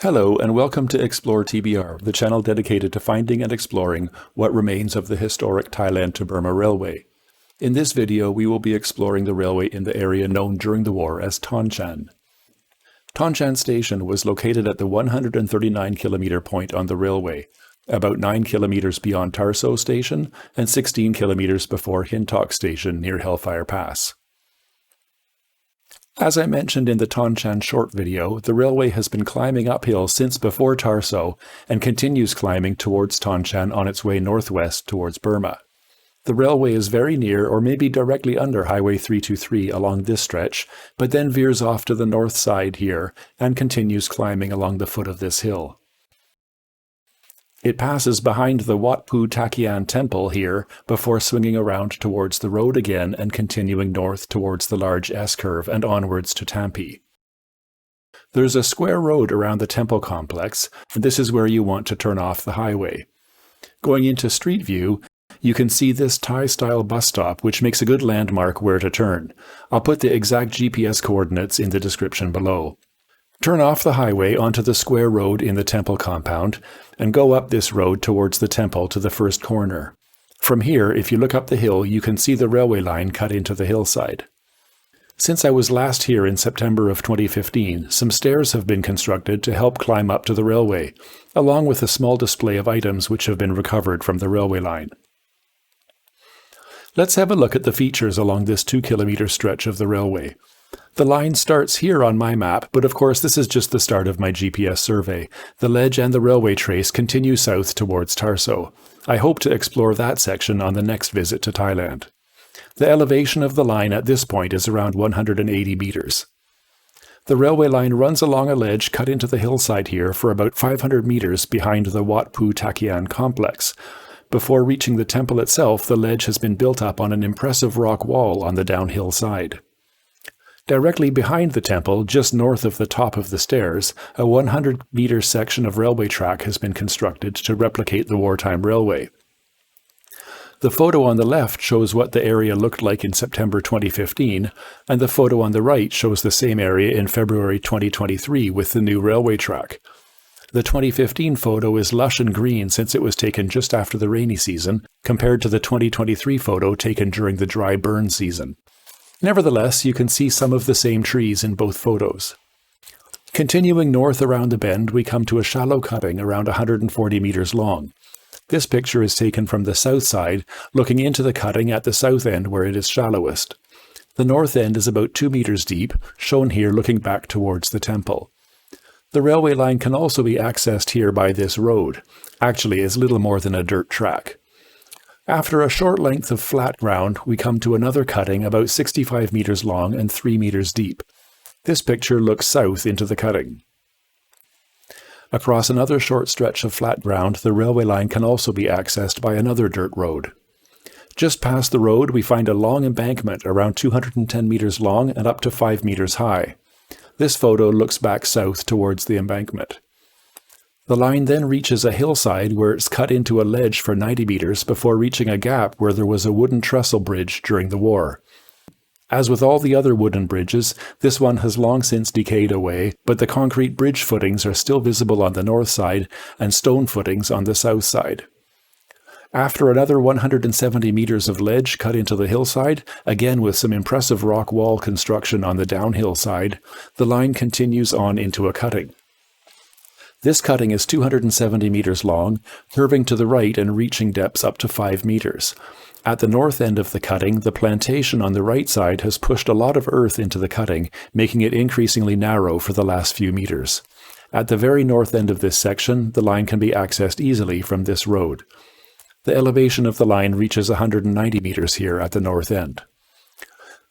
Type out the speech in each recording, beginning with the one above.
Hello and welcome to Explore TBR, the channel dedicated to finding and exploring what remains of the historic Thailand-Burma Railway. In this video, we will be exploring the railway in the area known during the war as Tonchan. Tonchan Station was located at the 139-kilometer point on the railway, about 9 kilometers beyond Tarso Station and 16 kilometers before Hintok Station near Hellfire Pass. As I mentioned in the Tonchan short video, the railway has been climbing uphill since before Tarso and continues climbing towards Tonchan on its way northwest towards Burma. The railway is very near or maybe directly under Highway 323 along this stretch, but then veers off to the north side here and continues climbing along the foot of this hill. It passes behind the Wat Pu Takian temple here before swinging around towards the road again and continuing north towards the large S-curve and onwards to Tampi. There's a square road around the temple complex, and this is where you want to turn off the highway. Going into Street View, you can see this Thai-style bus stop, which makes a good landmark where to turn. I'll put the exact GPS coordinates in the description below. Turn off the highway onto the square road in the temple compound and go up this road towards the temple to the first corner. From here, if you look up the hill, you can see the railway line cut into the hillside. Since I was last here in September of 2015, some stairs have been constructed to help climb up to the railway, along with a small display of items which have been recovered from the railway line. Let's have a look at the features along this 2-kilometer stretch of the railway. The line starts here on my map, but of course this is just the start of my GPS survey. The ledge and the railway trace continue south towards Tarso. I hope to explore that section on the next visit to Thailand. The elevation of the line at this point is around 180 meters. The railway line runs along a ledge cut into the hillside here for about 500 meters behind the Wat Pu Takian complex. Before reaching the temple itself, the ledge has been built up on an impressive rock wall on the downhill side. Directly behind the temple, just north of the top of the stairs, a 100-meter section of railway track has been constructed to replicate the wartime railway. The photo on the left shows what the area looked like in September 2015, and the photo on the right shows the same area in February 2023 with the new railway track. The 2015 photo is lush and green since it was taken just after the rainy season, compared to the 2023 photo taken during the dry burn season. Nevertheless, you can see some of the same trees in both photos. Continuing north around the bend, we come to a shallow cutting around 140 meters long. This picture is taken from the south side, looking into the cutting at the south end where it is shallowest. The north end is about 2 meters deep, shown here looking back towards the temple. The railway line can also be accessed here by this road. Actually, it's little more than a dirt track. After a short length of flat ground, we come to another cutting about 65 meters long and 3 meters deep. This picture looks south into the cutting. Across another short stretch of flat ground, the railway line can also be accessed by another dirt road. Just past the road, we find a long embankment around 210 meters long and up to 5 meters high. This photo looks back south towards the embankment. The line then reaches a hillside where it's cut into a ledge for 90 meters before reaching a gap where there was a wooden trestle bridge during the war. As with all the other wooden bridges, this one has long since decayed away, but the concrete bridge footings are still visible on the north side and stone footings on the south side. After another 170 meters of ledge cut into the hillside, again with some impressive rock wall construction on the downhill side, the line continues on into a cutting. This cutting is 270 meters long, curving to the right and reaching depths up to 5 meters. At the north end of the cutting, the plantation on the right side has pushed a lot of earth into the cutting, making it increasingly narrow for the last few meters. At the very north end of this section, the line can be accessed easily from this road. The elevation of the line reaches 190 meters here at the north end.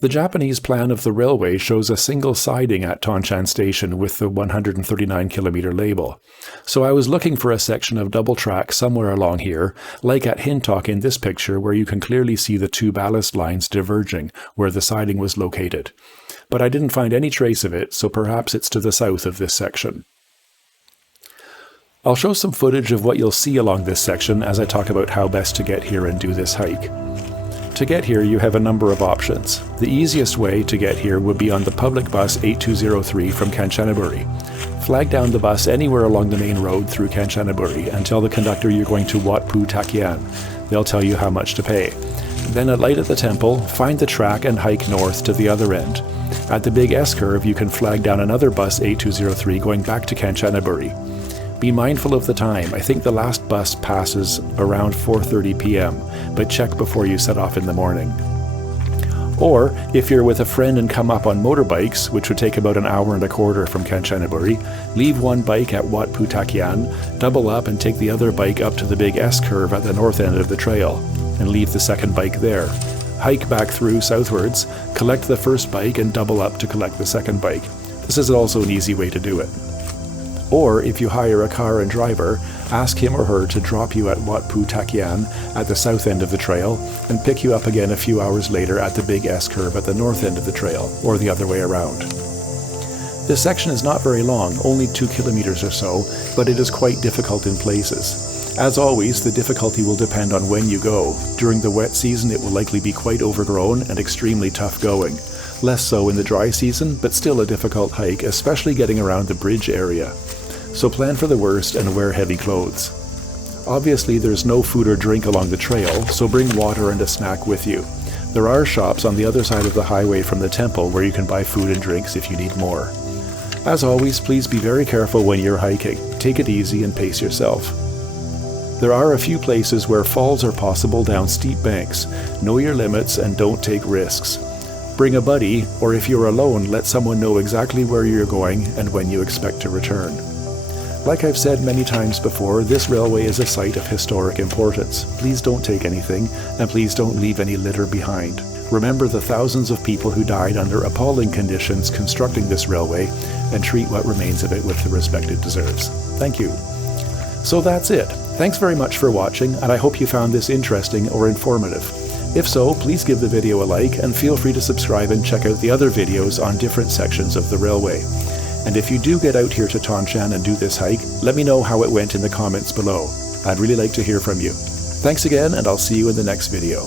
The Japanese plan of the railway shows a single siding at Tonchan Station with the 139-kilometer label. So I was looking for a section of double track somewhere along here, like at Hintok in this picture where you can clearly see the two ballast lines diverging where the siding was located. But I didn't find any trace of it, so perhaps it's to the south of this section. I'll show some footage of what you'll see along this section as I talk about how best to get here and do this hike. To get here, you have a number of options. The easiest way to get here would be on the public bus 8203 from Kanchanaburi. Flag down the bus anywhere along the main road through Kanchanaburi and tell the conductor you're going to Wat Pu Takian. They'll tell you how much to pay. Then alight at the temple, find the track and hike north to the other end. At the big S-curve, you can flag down another bus 8203 going back to Kanchanaburi. Be mindful of the time. I think the last bus passes around 4:30 p.m., but check before you set off in the morning. Or, if you're with a friend and come up on motorbikes, which would take about an hour and a quarter from Kanchanaburi, leave one bike at Wat Pu Takian, double up and take the other bike up to the big S-curve at the north end of the trail, and leave the second bike there. Hike back through southwards, collect the first bike and double up to collect the second bike. This is also an easy way to do it. Or, if you hire a car and driver, ask him or her to drop you at Wat Pu Takian at the south end of the trail and pick you up again a few hours later at the big S-curve at the north end of the trail, or the other way around. This section is not very long, only 2 kilometers or so, but it is quite difficult in places. As always, the difficulty will depend on when you go. During the wet season it will likely be quite overgrown and extremely tough going. Less so in the dry season, but still a difficult hike, especially getting around the bridge area. So plan for the worst and wear heavy clothes. Obviously there's no food or drink along the trail, so bring water and a snack with you. There are shops on the other side of the highway from the temple where you can buy food and drinks if you need more. As always, please be very careful when you're hiking. Take it easy and pace yourself. There are a few places where falls are possible down steep banks. Know your limits and don't take risks. Bring a buddy, or if you're alone, let someone know exactly where you're going and when you expect to return. Like I've said many times before, this railway is a site of historic importance. Please don't take anything, and please don't leave any litter behind. Remember the thousands of people who died under appalling conditions constructing this railway, and treat what remains of it with the respect it deserves. Thank you. So that's it. Thanks very much for watching, and I hope you found this interesting or informative. If so, please give the video a like, and feel free to subscribe and check out the other videos on different sections of the railway. And if you do get out here to Tonchan and do this hike, let me know how it went in the comments below. I'd really like to hear from you. Thanks again, and I'll see you in the next video.